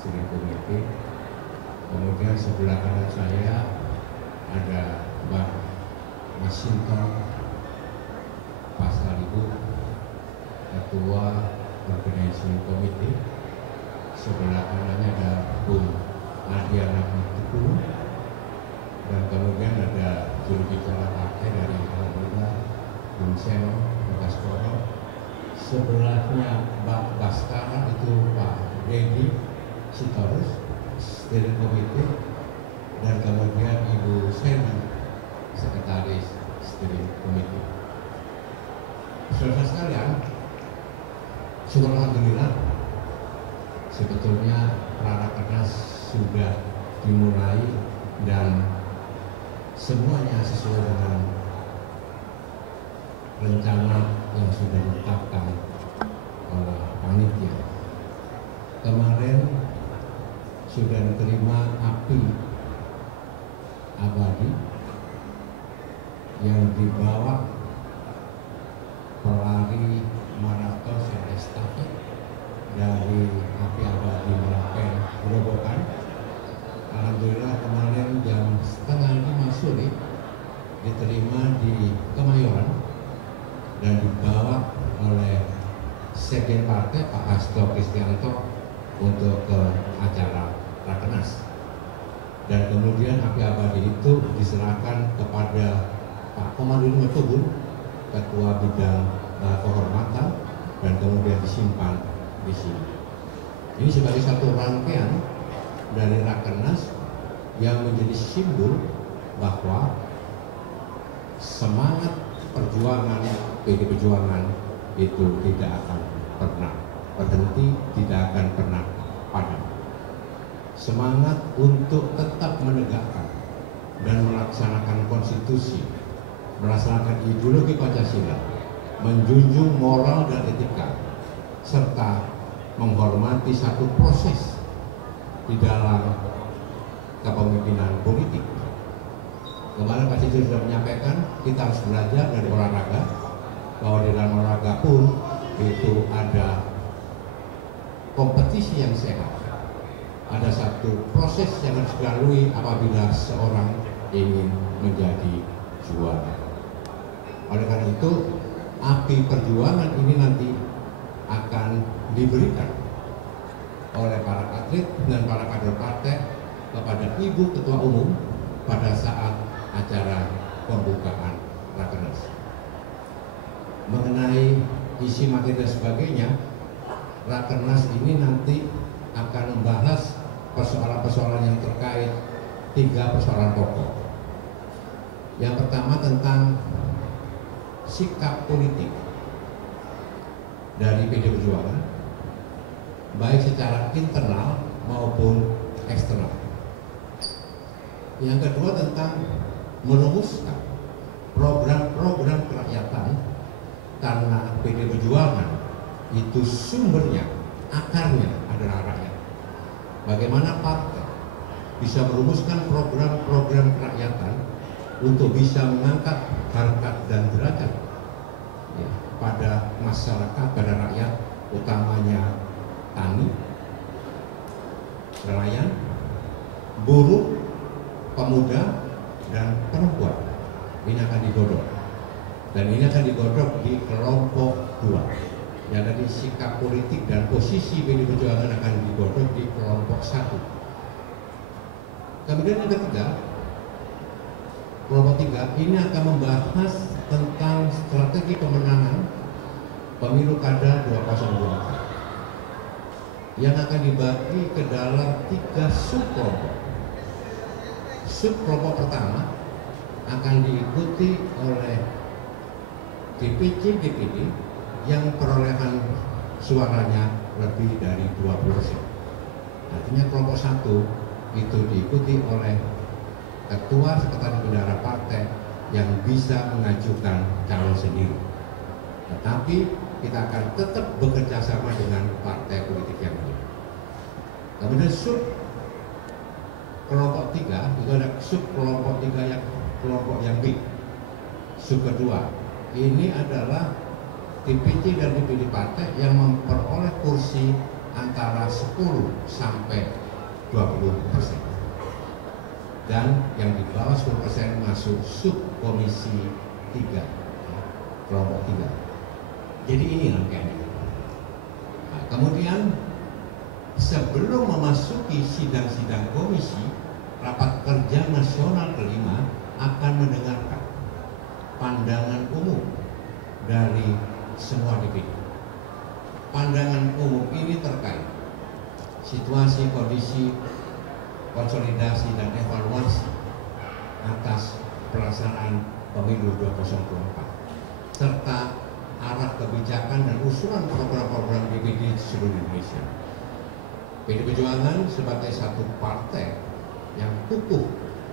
steering committee. Kemudian sebelah kanan saya ada Mbak Masinton Pasaribu, Ketua Organizing Committee. Sebelah kanannya ada Bu Nadia Nabituku, dan kemudian ada juru bicara partai dari Alhamdulillah, Bung Seno Baskoro. Sebelahnya Mbak Baskara itu Pak Dedi Sitorus, steering committee, dan kemudian Ibu Sena, sekretaris steering committee. Saudara sekalian, syukur alhamdulillah, sebetulnya Rakernas sudah dimulai dan semuanya sesuai dengan rencana yang sudah ditetapkan oleh panitia. Kemarin sudah diterima api abadi yang dibawa pelari maraton estafet dari api abadi Merapen Gerobokan. Alhamdulillah kemarin jam 4:30 sore diterima di Kemayoran dan dibawa oleh Sekjen Partai Pak Hasto Kristianto untuk ke acara Rakernas. Dan kemudian api abadi itu diserahkan kepada Pak Komarudin Watubun, Ketua Bidang Kehormatan, dan kemudian disimpan di sini. Ini sebagai satu rangkaian dari Rakernas yang menjadi simbol bahwa semangat perjuangan PD Perjuangan itu tidak akan pernah berhenti, tidak akan pernah padam. Semangat untuk tetap menegakkan dan melaksanakan konstitusi, melaksanakan ideologi Pancasila, menjunjung moral dan etika, serta menghormati satu proses di dalam kepemimpinan politik. Kemarin Pak Cicil sudah menyampaikan kita harus belajar dari olahraga, bahwa di dalam olahraga pun itu ada kompetisi yang sehat, ada satu proses yang harus dilalui apabila seorang ingin menjadi juara. Oleh karena itu, api perjuangan ini nanti akan diberikan oleh para atlet dan para kader partai kepada Ibu Ketua Umum pada saat acara pembukaan Rakernas. Mengenai isi materi dan sebagainya, Rakernas ini nanti akan membahas persoalan-persoalan yang terkait 3 persoalan pokok. Yang pertama tentang sikap politik dari PD Perjuangan, baik secara internal maupun eksternal. Yang kedua tentang merumuskan program-program kerakyatan, karena PD Perjuangan itu sumbernya, akarnya adalah rakyat. Bagaimana partai bisa merumuskan program-program kerakyatan untuk bisa mengangkat harkat dan derajat ya, pada masyarakat, pada rakyat, utamanya tani, nelayan, buruh, pemuda, dan perempuan. Ini akan digodok, dan ini akan digodok di kelompok 2. Yang dari sikap politik dan posisi PD Perjuangan akan digodok di kelompok 1. Kemudian yang ketiga, kelompok 3 ini akan membahas tentang strategi pemenangan pemilu kada 2024 yang akan dibagi ke dalam 3 subkelompok. Subkelompok pertama akan diikuti oleh DPC-DPD yang perolehan suaranya lebih dari 20%. Artinya kelompok 1 itu diikuti oleh ketua sekretaris bendahara partai yang bisa mengajukan calon sendiri. Tetapi kita akan tetap bekerja sama dengan partai politik yang lain. Kemudian sub kelompok 3 itu ada sub kelompok 3 yang kelompok yang B. Sub kedua ini adalah DPC dan DPD partai yang memperoleh kursi antara 10 sampai 20%. Dan yang di bawah 10% masuk subkomisi 3, kelompok 3. Jadi ini rangkaiannya. Nah, kemudian sebelum memasuki sidang-sidang komisi, rapat kerja nasional kelima akan mendengarkan pandangan umum dari semua DPD. Pandangan umum ini terkait situasi, kondisi, konsolidasi, dan evaluasi atas pelaksanaan pemilu 2024 serta arah kebijakan dan usulan program-program DPD di seluruh Indonesia. PDI Perjuangan sebagai satu partai yang kukuh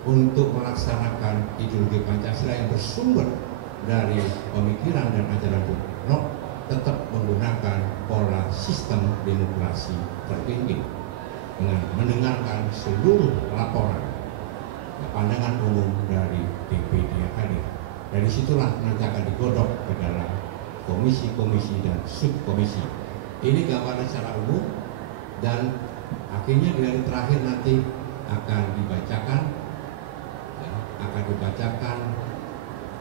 untuk melaksanakan ideologi Pancasila yang bersumber dari pemikiran dan ajaran Bung Karno tetap menggunakan pola sistem demokrasi terpimpin dengan mendengarkan seluruh laporan dan pandangan umum dari DPD yang hadir. Dari situlah nanti akan digodok ke dalam komisi-komisi dan subkomisi. Ini gambaran secara umum, dan akhirnya di hari terakhir nanti akan dibacakan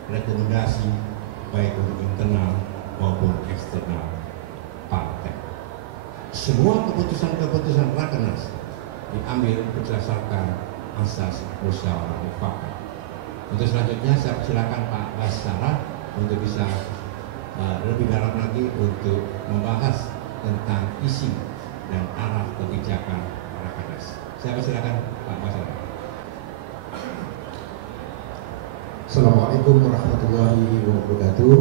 rekomendasi baik untuk internal maupun eksternal partai. Semua keputusan-keputusan Rakernas diambil berdasarkan asas musyawarah mufakat. Untuk selanjutnya saya silakan Pak Basara untuk bisa lebih dalam lagi untuk membahas tentang isi dan arah kebijakan Rakernas. Saya silakan Pak Basara. Assalamualaikum warahmatullahi wabarakatuh.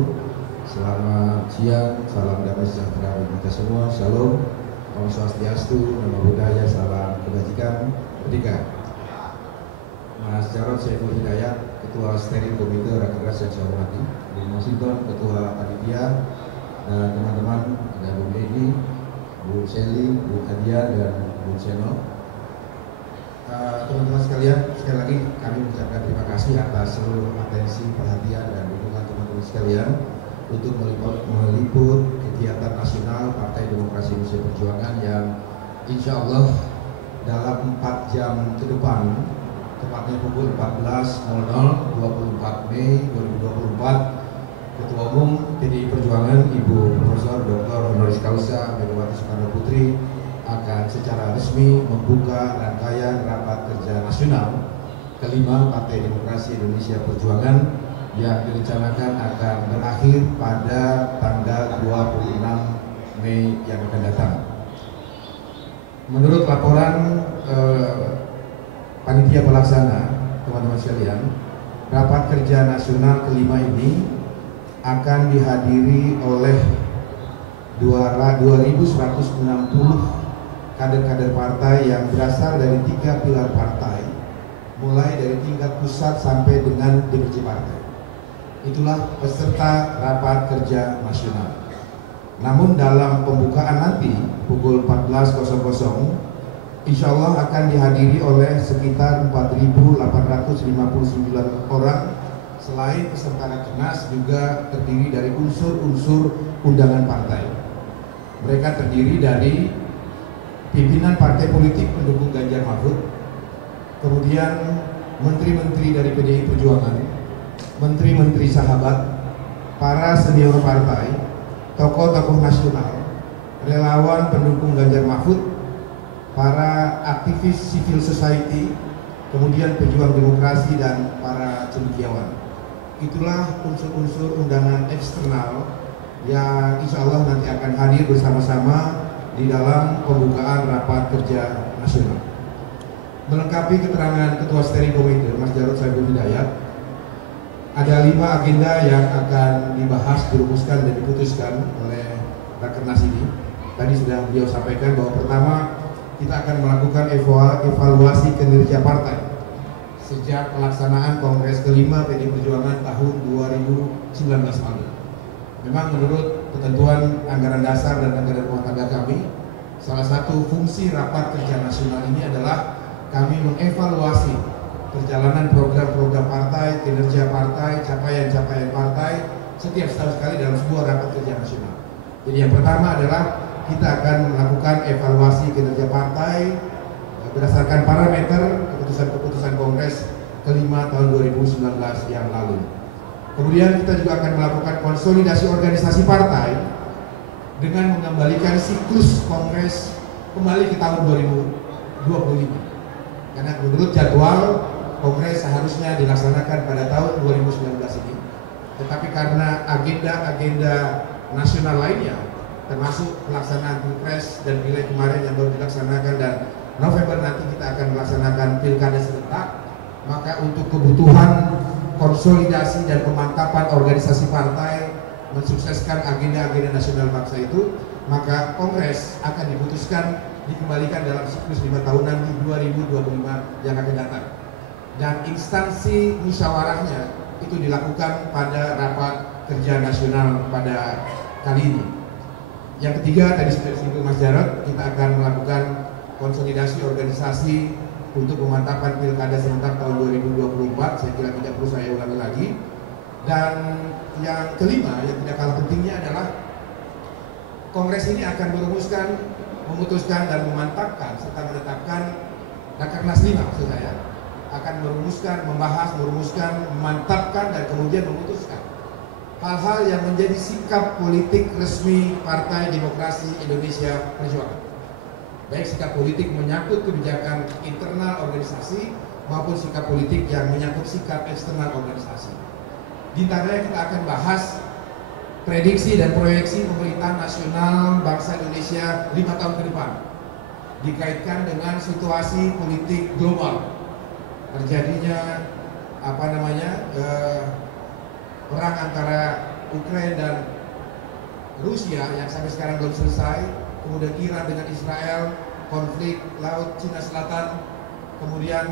Selamat siang, salam damai sejahtera bagi kita semua. Shalom, Om Swastiastu, Namo Buddhaya, salam kebajikan, merdeka. Mas Jarod Saiful Hidayat, Ketua Steering Komite Rakernas yang saya hormati, di Washington, Ketua Panitia, dan teman-teman, ada Bu Medi, Bu Seli, Bu Adia, dan Bu Seno. Teman-teman sekalian, sekali lagi kami mengucapkan terima kasih atas seluruh atensi, perhatian, dan dukungan teman-teman sekalian untuk meliput kegiatan nasional Partai Demokrasi Indonesia Perjuangan yang insya Allah dalam 4 jam ke depan, tepatnya pukul 14.00 24 Mei 2024, Ketua Umum PDI Perjuangan Ibu Profesor Dr. Honoris Causa Megawati Soekarno Putri akan secara resmi membuka rangkaian rapat kerja nasional kelima Partai Demokrasi Indonesia Perjuangan yang direncanakan akan berakhir pada tanggal 26 Mei yang akan datang. Menurut laporan panitia pelaksana, teman-teman sekalian, rapat kerja nasional kelima ini akan dihadiri oleh 2.160 kader-kader partai yang berasal dari 3 pilar partai, mulai dari tingkat pusat sampai dengan DPC partai. Itulah peserta rapat kerja nasional. Namun dalam pembukaan nanti pukul 14.00, insya Allah akan dihadiri oleh sekitar 4.859 orang. Selain peserta Rakernas juga terdiri dari unsur-unsur undangan partai. Mereka terdiri dari pimpinan partai politik pendukung Ganjar Mahfud, kemudian menteri-menteri dari PDI Perjuangan, menteri-menteri sahabat, para senior partai, tokoh-tokoh nasional, relawan pendukung Ganjar Mahfud, para aktivis civil society, kemudian pejuang demokrasi, dan para cendekiawan. Itulah unsur-unsur undangan eksternal yang insya Allah nanti akan hadir bersama-sama di dalam pembukaan rapat kerja nasional. Melengkapi keterangan Ketua Steering Komite Mas Jarod Saiful Hidayat, ada 5 agenda yang akan dibahas, dirumuskan, dan diputuskan oleh Rakernas ini. Tadi sudah beliau sampaikan bahwa pertama kita akan melakukan evaluasi kinerja partai sejak pelaksanaan Kongres kelima PDI Perjuangan tahun 2019 lalu. Memang menurut ketentuan anggaran dasar dan anggaran rumah tangga kami, salah satu fungsi rapat kerja nasional ini adalah kami mengevaluasi perjalanan program-program partai, kinerja partai, capaian-capaian partai setiap setahun sekali dalam sebuah rapat kerja nasional. Jadi yang pertama adalah kita akan melakukan evaluasi kinerja partai berdasarkan parameter keputusan-keputusan Kongres kelima tahun 2019 yang lalu. Kemudian kita juga akan melakukan konsolidasi organisasi partai dengan mengembalikan siklus Kongres kembali ke tahun 2025. Karena menurut jadwal Kongres seharusnya dilaksanakan pada tahun 2019 ini. Tetapi karena agenda-agenda nasional lainnya, termasuk pelaksanaan Pilpres dan Pileg kemarin yang baru dilaksanakan dan November nanti kita akan melaksanakan Pilkada serentak, maka untuk kebutuhan konsolidasi dan pemantapan organisasi partai mensukseskan agenda-agenda nasional bangsa itu, maka Kongres akan diputuskan dikembalikan dalam siklus 5 tahunan di 2025 yang akan datang. Dan instansi musyawarahnya itu dilakukan pada rapat kerja nasional pada kali ini. Yang ketiga, tadi sudah disinggung Mas Jarod, kita akan melakukan konsolidasi organisasi untuk pemantapan Pilkada serentak tahun 2024. Saya kira tidak perlu saya ulangi lagi. Dan yang kelima, yang tidak kalah pentingnya adalah Kongres ini akan memutuskan dan memantapkan serta menetapkan Rakernas 5 maksud saya, akan membahas, memantapkan dan kemudian memutuskan hal-hal yang menjadi sikap politik resmi Partai Demokrasi Indonesia Perjuangan. Baik sikap politik menyangkut kebijakan internal organisasi maupun sikap politik yang menyangkut sikap eksternal organisasi. Di antaranya kita akan bahas prediksi dan proyeksi pemerintahan nasional bangsa Indonesia 5 tahun ke depan, dikaitkan dengan situasi politik global, terjadinya perang antara Ukraina dan Rusia yang sampai sekarang belum selesai, kemudian Iran dengan Israel, konflik Laut Cina Selatan, kemudian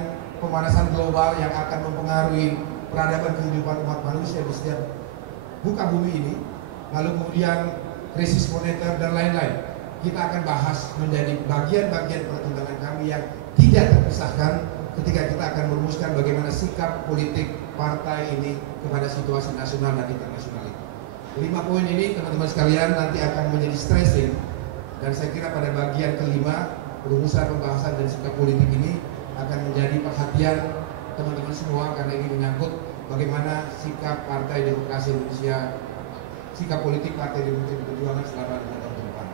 pemanasan global yang akan mempengaruhi peradaban kehidupan umat manusia di setiap muka bumi ini, lalu kemudian krisis moneter dan lain-lain. Kita akan bahas menjadi bagian-bagian pertimbangan kami yang tidak terpisahkan ketika kita akan merumuskan bagaimana sikap politik partai ini kepada situasi nasional dan internasional ini. 5 poin ini teman-teman sekalian nanti akan menjadi stressing, dan saya kira pada bagian kelima perumusan pembahasan dan sikap politik ini akan menjadi perhatian teman-teman semua, karena ini menyangkut bagaimana sikap Partai Demokrasi Indonesia, sikap politik Partai Demokrasi Perjuangan selama 5 tahun ke depan.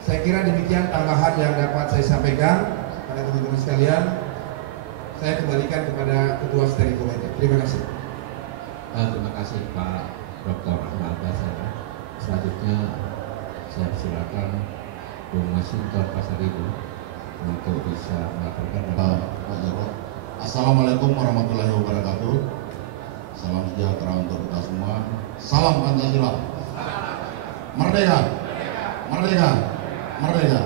Saya kira demikian tambahan yang dapat saya sampaikan pada teman-teman sekalian. Saya kembalikan kepada Ketua Steering Committee. Terima kasih. Terima kasih Pak Dr. Ahmad Basara. Selanjutnya saya silakan Bung Masinton Pasaribu untuk bisa melaporkan Pak Jarod. Assalamualaikum warahmatullahi wabarakatuh. Salam sejahtera untuk kita semua. Salam Pancasila. Merdeka. Merdeka. Merdeka.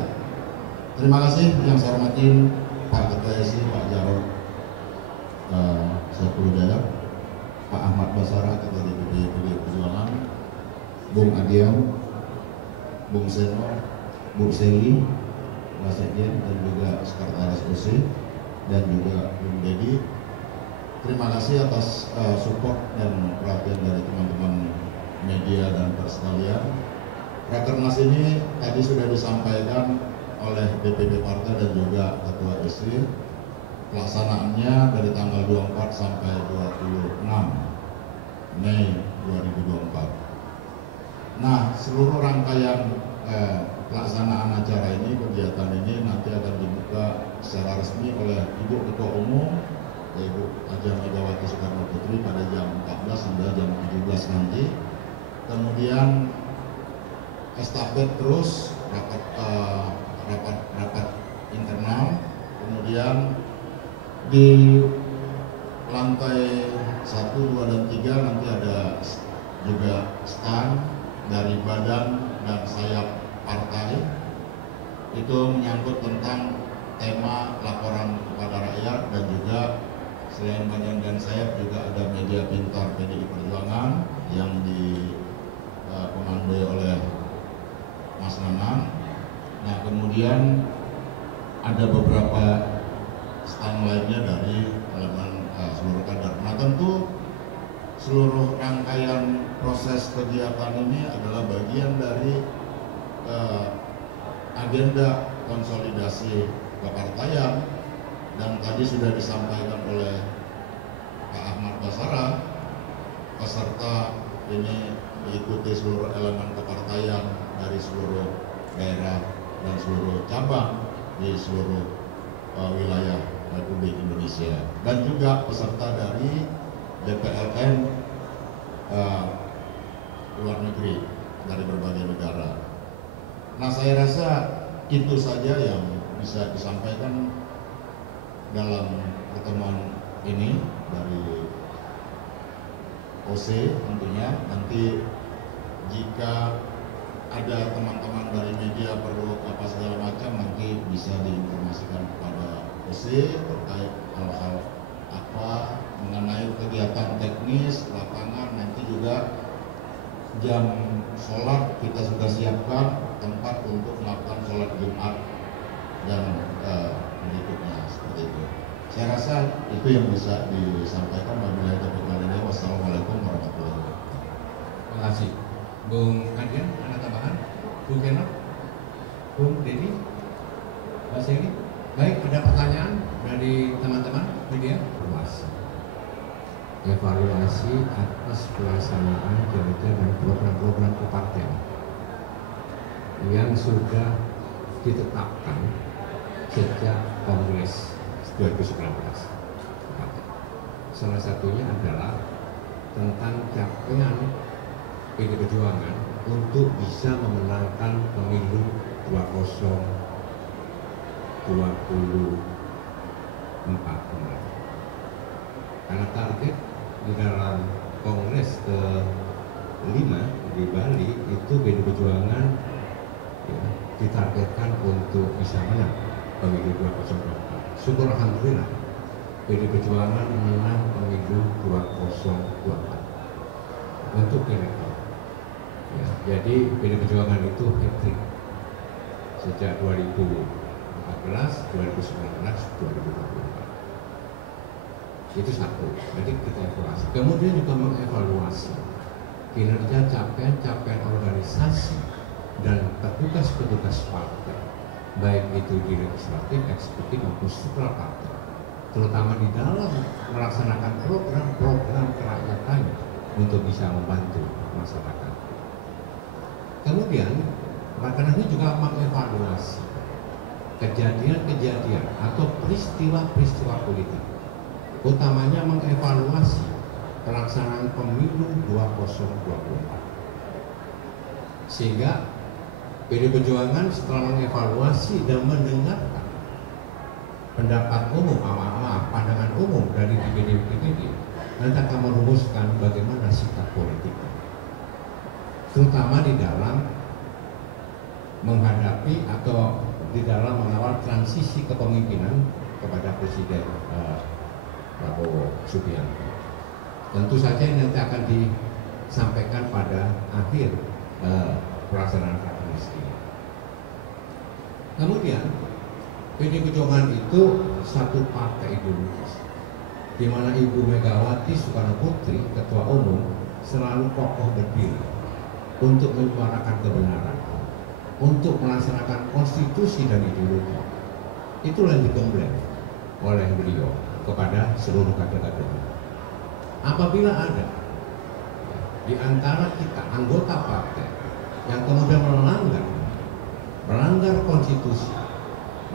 Terima kasih yang saya hormati Pak Ketua SI, Pak Jarod Saiful Hidayat, Pak Ahmad Basara, Ketua DPD PDI Perjuangan, Bung Adian, Bung Seno, Bu Seli, Wasekjen, dan juga Sekretaris OC, dan juga Bung Dedi. Terima kasih atas support dan perhatian dari teman-teman media dan pers sekalian. Rakernas ini tadi sudah disampaikan oleh DPD Partai dan juga Ketua SI. Pelaksanaannya dari tanggal 24 sampai 26 Mei 2024. Nah, seluruh rangkaian pelaksanaan acara ini, kegiatan ini nanti akan dibuka secara resmi oleh Ibu Ketua Umum, yaitu Haji Megawati Soekarno Putri pada jam 14 hingga jam 17 nanti. Kemudian estafet terus rapat internal, kemudian di lantai 1, 2, dan 3 nanti ada juga stand dari badan dan sayap partai. Itu menyangkut tentang tema laporan kepada rakyat, dan juga selain badan dan sayap juga ada media pintar PDI Perjuangan yang dikomandoi oleh Mas Nanang. Nah, kemudian ada beberapa stand lainnya dari elemen seluruh kader. Nah, tentu seluruh rangkaian proses kegiatan ini adalah bagian dari agenda konsolidasi kepartaian, dan tadi sudah disampaikan oleh Pak Ahmad Basara, peserta ini diikuti seluruh elemen kepartaian dari seluruh daerah dan seluruh cabang di seluruh wilayah Republik Indonesia, dan juga peserta dari DPLN luar negeri dari berbagai negara. Nah, saya rasa itu saja yang bisa disampaikan dalam pertemuan ini dari OC. Tentunya nanti jika ada teman-teman dari media perlu apa segala macam, nanti bisa diinformasikan kepada OC terkait hal-hal apa mengenai kegiatan teknis lapangan. Nanti juga jam sholat kita sudah siapkan tempat untuk melakukan sholat Jumat dan berikutnya seperti itu. Saya rasa itu yang bisa disampaikan. Wassalamualaikum warahmatullahi wabarakatuh. Terima kasih. Bung Adian, ada tambahan? Bung Keno? Bung Denny? Pak Seri? Baik, ada pertanyaan dari teman-teman media? Evaluasi atas pelaksanaan kerja dan program-program kepartaian yang sudah ditetapkan sejak Kongres 2019. Salah satunya adalah tentang capaian PD Perjuangan untuk bisa memenangkan pemilu 2024 kemarin. Karena target di dalam Kongres ke-5 di Bali itu PD Perjuangan ya, ditargetkan untuk bisa menang pemilu 2024. Syukur alhamdulillah PD Perjuangan menang pemilu 2024 untuk pileg. Ya, jadi PD Perjuangan itu hat-trick sejak 2014, 2019, 2024. Itu satu. Jadi kita evaluasi. Kemudian juga mengevaluasi kinerja capaian organisasi dan petugas-petugas partai, baik itu di legislatif, eksekutif maupun struktural partai, terutama di dalam melaksanakan program-program kerakyatan untuk bisa membantu masyarakat. Kemudian, Rakernas ini juga mengevaluasi kejadian-kejadian atau peristiwa-peristiwa politik, utamanya mengevaluasi pelaksanaan pemilu 2024. Sehingga PD Perjuangan setelah mengevaluasi dan mendengarkan pendapat umum, pandangan umum dari DPD, nanti akan merumuskan bagaimana sikap politiknya, terutama di dalam menghadapi atau di dalam mengawal transisi kepemimpinan kepada Presiden Prabowo Subianto. Tentu saja ini nanti akan disampaikan pada akhir pelaksanaan Rakernas ini. Kemudian PD Perjuangan itu satu partai ideologis, di mana Ibu Megawati Soekarno Putri, Ketua Umum, selalu kokoh berdiri untuk menyuarakan kebenaran, untuk melaksanakan konstitusi dan ideologi. Itulah yang digembleng oleh beliau kepada seluruh kader-kadernya. Apabila ada di antara kita anggota partai yang kemudian melanggar konstitusi,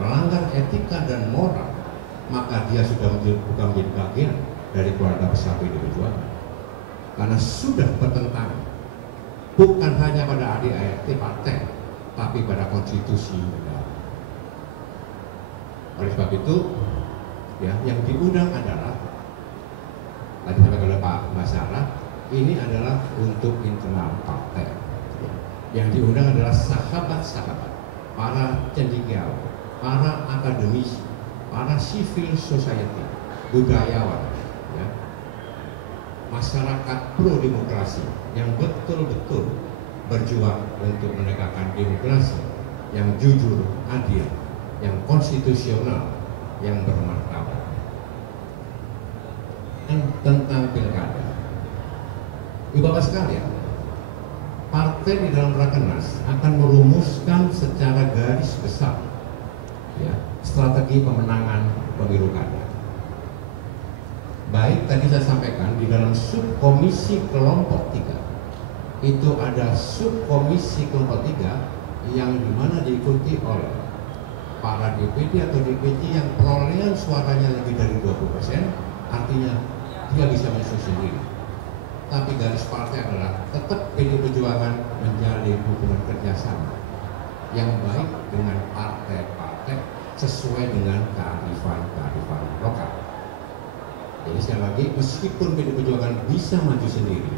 melanggar etika dan moral, maka dia sudah bukan menjadi bagian dari keluarga besar PD Perjuangan, karena sudah bertentangan bukan hanya pada ADART partai, tapi pada konstitusi negara. Oleh sebab itu, ya, yang diundang adalah tadi disampaikan oleh Pak Basara, ini adalah untuk internal partai. Yang diundang adalah sahabat-sahabat, para cendekiawan, para akademisi, para civil society, budayawan, ya, masyarakat pro demokrasi yang betul-betul berjuang untuk menegakkan demokrasi yang jujur, adil, yang konstitusional, yang bermartabat. Dan tentang pilkada, Ibu Bapak sekalian, partai partai di dalam Rakernas akan merumuskan secara garis besar ya, strategi pemenangan pemilu kada. Baik tadi saya sampaikan di dalam subkomisi kelompok 3 itu ada subkomisi kelompok 3 yang dimana diikuti oleh para DPD atau DPC yang perolehan suaranya lebih dari 20%, artinya dia bisa maju sendiri. Tapi garis partai adalah tetap PDI Perjuangan menjalin hubungan kerjasama yang baik dengan partai-partai sesuai dengan kearifan lokal. Jadi sekali lagi, meskipun PDI Perjuangan bisa maju sendiri,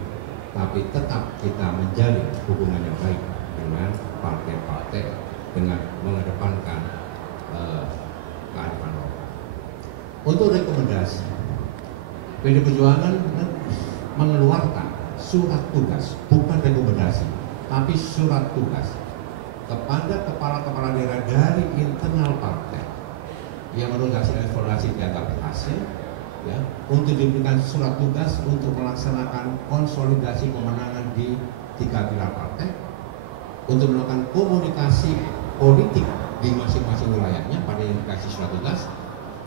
tapi tetap kita menjalin hubungan yang baik dengan partai-partai dengan mengedepankan kearifan lokal. Untuk rekomendasi, PDI Perjuangan mengeluarkan surat tugas, bukan rekomendasi, tapi surat tugas kepada kepala-kepala daerah dari internal partai yang menurut hasil evaluasi dianggap berhasil, ya, untuk diberikan surat tugas untuk melaksanakan konsolidasi pemenangan di 3 pilar partai, untuk melakukan komunikasi politik di masing-masing wilayahnya pada yang dikasih surat tugas,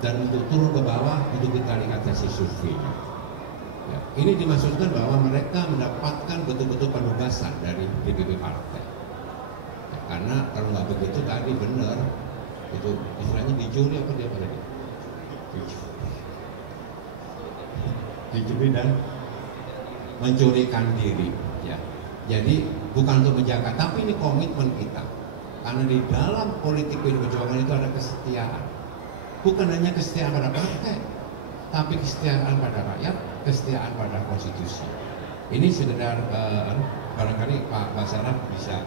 dan untuk turun ke bawah untuk kita lihat hasil surveinya. Ya, ini dimaksudkan bahwa mereka mendapatkan betul-betul penugasan dari DPP partai. Ya, karena kalau nggak begitu tadi benar itu istilahnya dicuri apa dia pada dia? Dicuri dan mencurikan diri. Ya, jadi bukan untuk menjaga, tapi ini komitmen kita. Karena di dalam politik PDI Perjuangan itu ada kesetiaan. Bukan hanya kesetiaan pada partai, tapi kesetiaan pada rakyat, kesetiaan pada konstitusi. Ini sekedar barangkali Pak Basarah bisa